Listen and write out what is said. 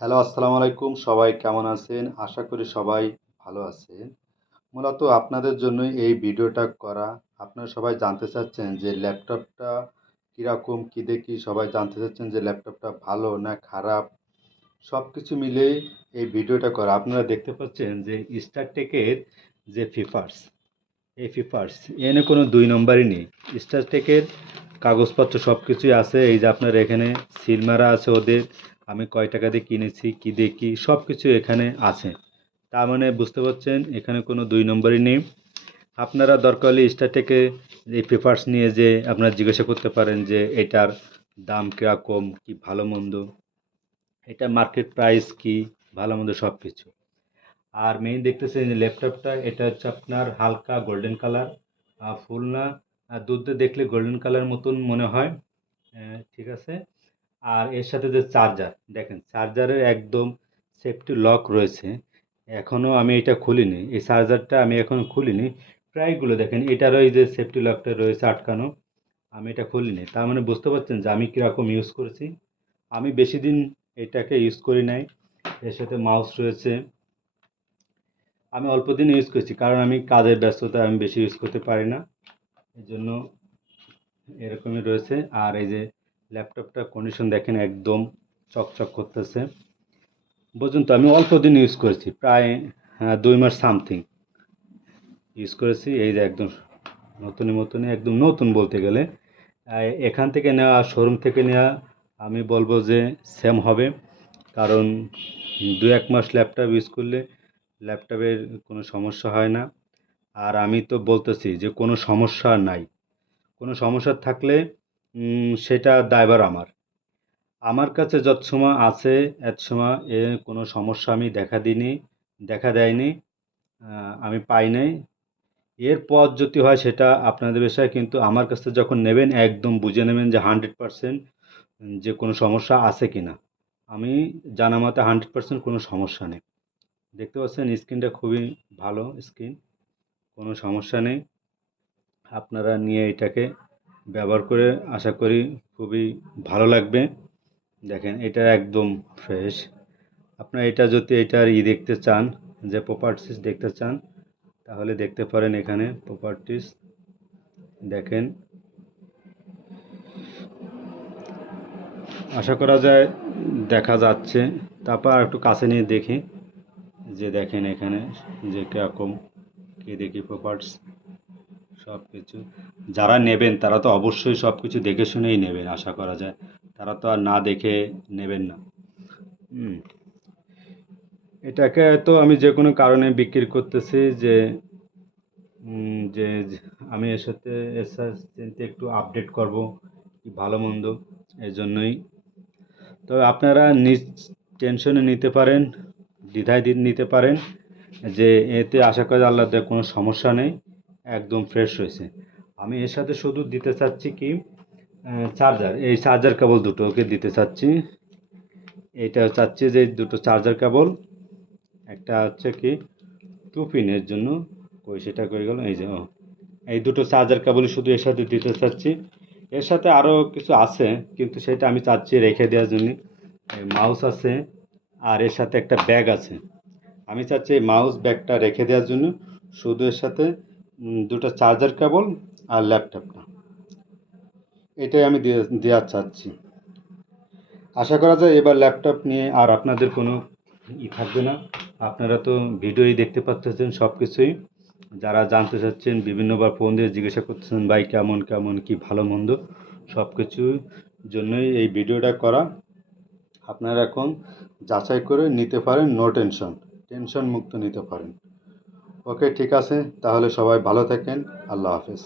Hello, আসসালামু আলাইকুম। সবাই কেমন আছেন? আশা করি সবাই ভালো আছেন। মূলত আপনাদের জন্যই এই ভিডিওটা করা। আপনারা সবাই জানতে চাচ্ছেন যে ল্যাপটপটা কিরকম, কি দেখি সবাই জানতে চাচ্ছেন যে ল্যাপটপটা ভালো না খারাপ? সবকিছু মিলেই এই ভিডিওটা করা। আপনারা দেখতে পাচ্ছেন যে স্টারটেকের যে ফিচার্স, এই ফিচার্স এনে কোনো ২ নম্বরই নেই। স্টারটেকের কাগজপত্র সব কিছুই আছে। এই যে আপনার এখানে সিল মারা আছে ওদের। আমি কয় টাকা দিয়ে কিনেছি, কি দিয়ে কি সব কিছু এখানে আছে। তার মানে বুঝতে পারছেন এখানে কোনো ২ নম্বরই নেই। আপনারা দরকার হলে স্টারটেকে এই পেপারস নিয়ে যে আপনারা জিজ্ঞাসা করতে পারেন যে এটার দাম কীরকম, কি ভালো মন্দ, এটা মার্কেট প্রাইস কি, ভালো মন্দ সব কিছু। আর মেইন দেখতেছেন যে ল্যাপটপটা এটা হচ্ছে আপনার হালকা গোল্ডেন কালার, ফুল না, দুধে দেখলে গোল্ডেন কালার মতন মনে হয়। ঠিক আছে। আর এর সাথে যে চার্জার দেখেন, চার্জারের একদম সেফটি লক রয়েছে। এখনও আমি এটা খুলিনি, এই চার্জারটা আমি এখনও খুলিনি। প্রায়গুলো দেখেন এটারও এই যে সেফটি লকটা রয়েছে আটকানো, আমি এটা খুলিনি। তার মানে বুঝতে পারছেন যে আমি কীরকম ইউজ করেছি। আমি বেশি দিন এটাকে ইউজ করি নাই। এর সাথে মাউস রয়েছে, আমি অল্প দিন ইউজ করছি কারণ আমি কাজের ব্যস্ততা আমি বেশি ইউজ করতে পারি না, এই জন্য এরকমই রয়েছে। আর এই যে ল্যাপটপটা কন্ডিশন দেখেন একদম চকচক করতেছে। বুঝুন তো আমি অল্প দিন ইউজ করেছি, প্রায় ২ মাস সামথিং ইউজ করেছি। এই যে একদম নতুনের মতনই, একদম নতুন বলতে গেলে। এখান থেকে নেওয়া, শোরুম থেকে নেওয়া আমি বলবো যে সেম হবে। কারণ ২-১ মাস ল্যাপটপ ইউজ করলে ল্যাপটপের কোনো সমস্যা হয় না। আর আমি তো বলতেছি যে কোনো সমস্যা নাই। কোনো সমস্যা থাকলে সেটা দায়ভার আমার। আমার কাছে যত সময় আছে এত সময় কোনো সমস্যা আমি দেখা দেয়নি, আমি পাই নাই। এরপর যদি হয় সেটা আপনাদের বিষয়, কিন্তু আমার কাছ থেকে যখন নেবেন একদম বুঝে নেবেন যে 100% যে কোনো সমস্যা আছে কি না। আমি জানা মতে 100% কোনো সমস্যা নেই। দেখতে পাচ্ছেন স্ক্রিনটা খুবই ভালো স্ক্রিন, কোনো সমস্যা নেই। আপনারা নিয়ে এটাকে ব্যবহার করে আশা করি খুবই ভালো লাগবে। দেখেন এটা একদম ফ্রেশ। আপনারা এটা যদি এটার দেখতে চান, যে প্রপার্টিস দেখতে চান, তাহলে দেখতে পারেন এখানে প্রপার্টিস দেখেন। আশা করা যায় দেখা যাচ্ছে। তারপর আর একটু কাছে নিয়ে দেখি, যে দেখেন এখানে যে কীরকম কি দেখি প্রপার্টিস সব কিছু। যারা নেবেন তারা তো অবশ্যই সব কিছু দেখে শুনেই নেবেন, আশা করা যায়। তারা তো আর না দেখে নেবেন না। হুম। এটাকে তো আমি যে কোনো কারণে বিক্রি করতেছি যে আমি এর সাথে চিন্তে একটু আপডেট করব, কি ভালো মন্দ, এই জন্যই। তবে আপনারা নিজ টেনশনে নিতে পারেন, দ্বিধায় নিতে পারেন যে এতে আশা করি আল্লাহর দয়ায় কোনো সমস্যা নেই, একদম ফ্রেশ হয়েছে। আমি এর সাথে শুধু দিতে চাচ্ছি কি চার্জার, এই চার্জার কেবল দুটো ওকে দিতে চাচ্ছি। এইটা চাচ্ছি যে দুটো চার্জার কেবল, একটা হচ্ছে কি 2 পিনের জন্য, কই সেটা কই গেল, এই যে এই দুটো চার্জার কেবলই শুধু এর সাথে দিতে চাচ্ছি। এর সাথে আরও কিছু আছে কিন্তু সেটা আমি চাচ্ছি রেখে দেওয়ার জন্য। মাউস আছে, আর এর সাথে একটা ব্যাগ আছে। আমি চাচ্ছি এই মাউস ব্যাগটা রেখে দেওয়ার জন্য, শুধু এর সাথে দুটো চার্জার কেবল আর ল্যাপটপটা, এটাই আমি দেওয়ার চাচ্ছি। আশা করা যায় এবার ল্যাপটপ নিয়ে আর আপনাদের কোনো থাকবে না। আপনারা তো ভিডিওই দেখতে পাচ্ছেন সব কিছুই। যারা জানতে চাচ্ছেন বিভিন্নবার ফোন দিয়ে জিজ্ঞাসা করতেছেন ভাই কেমন কেমন কি ভালো মন্দ, সব কিছুর জন্যই এই ভিডিওটা করা। আপনারা এখন যাচাই করে নিতে পারেন, নো টেনশন, টেনশন মুক্ত নিতে পারেন। ওকে, ঠিক আছে, তাহলে সবাই ভালো থাকেন। আল্লাহ হাফেজ।